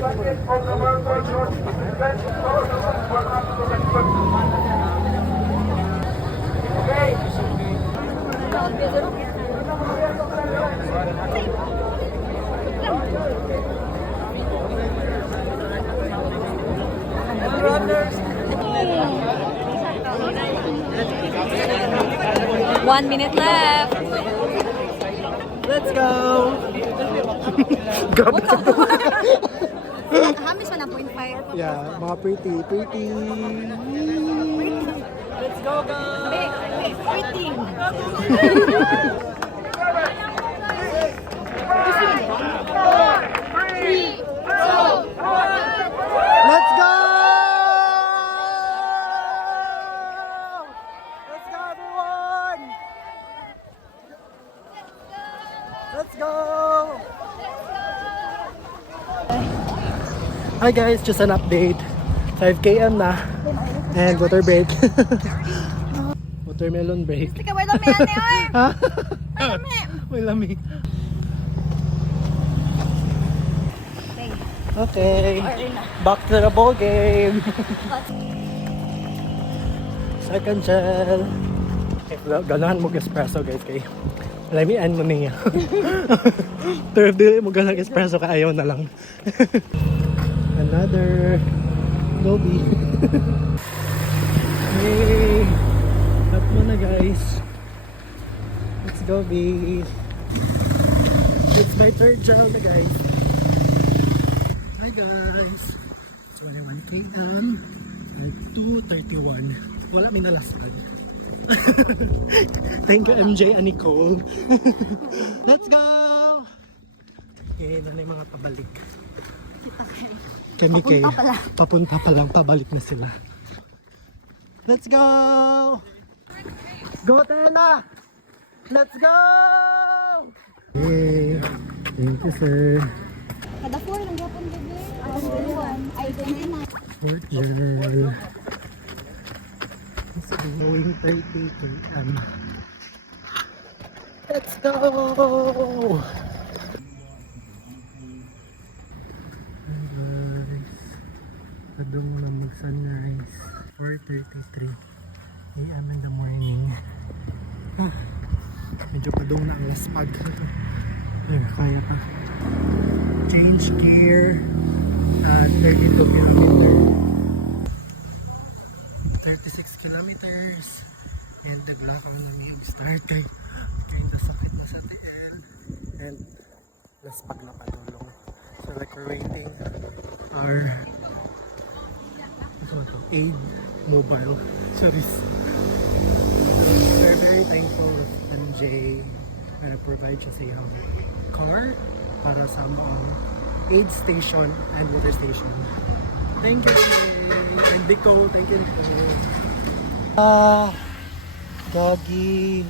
One minute left. Let's go! Hamis man ang 0.5. Yeah, mga pretty. Let's go, guys! Pretty. Let's go! Let's go, everyone! Let's go! Hi guys, just an update. 5 km na. And water break. Watermelon break. Sige, wala may ate, oy. Ha? Wala may. May lami. Okay. Back to the ball game. Second shell. Ganahan mo espresso guys kay. Lamian mo niya. Third day mo ganang espresso ka ayaw na lang. Another lobby. Hey. Up mo na guys. Let's go B. It's my third shell na guys. Hi guys. It's 21 km. At 2:31. Wala may nalasad. Thank you MJ and Nicole. Let's go! Okay, na yung mga pabalik. Kami kay papunta pa lang, pabalik na sila. Let's go! Go Tena! Let's go! Hey, thank you sir. Kada 4 lang gapon gabi. Ay, 29. Short journal. It's going 30 km. Let's go! Hi guys. Kadung na mag-sunrise. 4:33 AM in the morning. Medyo padung na ang laspag. Ayun, kaya pa. Change gear at 32 kilometer. 36 kilometers. And nagla kami na may start kay nasakit na sa TL. And laspag na patulong. So like we're waiting our aid mobile service. We're very thankful with MJ na provide siya sa iyang car para sa mga aid station and water station. Thank you and Dico, thank you Dico. Gagi,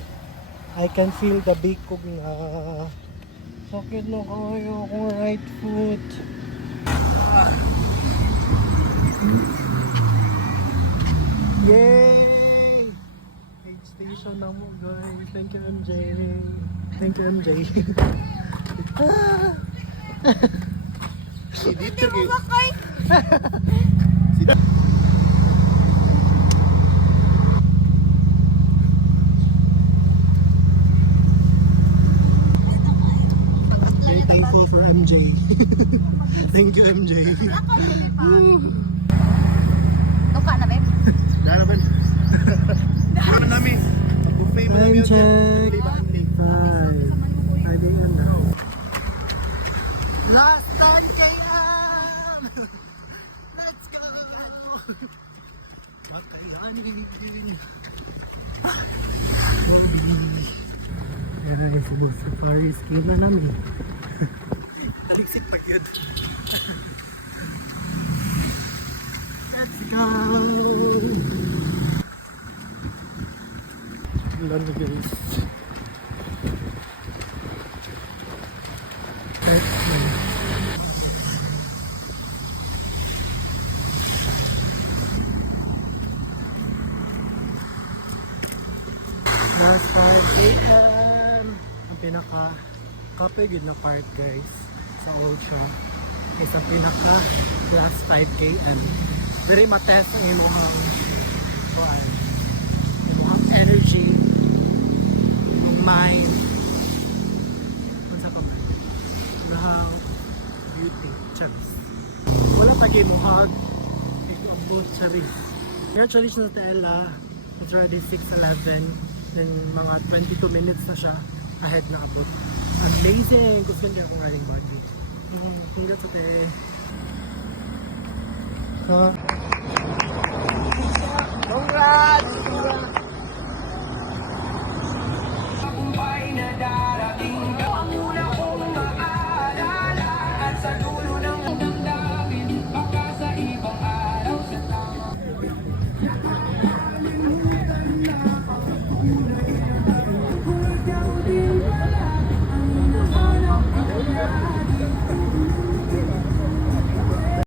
I can feel the bikog na. Sakit na kayo akong right foot. Yay! Aid station na mo guys. Thank you MJ. Thank you MJ. Si Dieter Hindi mo bakay. Very thankful for MJ. Thank you MJ. Tuka na, babe. Dala ba? Dala namin. Buffet mo namin. Check. 5 AM na. Last 10 km! Let's go! Yan yung Cebu Safari skill na namin. Taliksik pa yun. Let's go! Ulan na guys. Last 5 AM ang pinaka kapigid na part guys sa Ultra. is ang pinaka last 5 km. Very matest ang imong energy, imong mind, unsa pa man. Lahang beauty, charis. Wala pa kayo muhag, ikaw charis. Actually, siya sa Tela, it's already 6:11, then mga 22 minutes na siya ahead na abot. Amazing! Gusto niya akong riding body. Congrats sa Tela. So,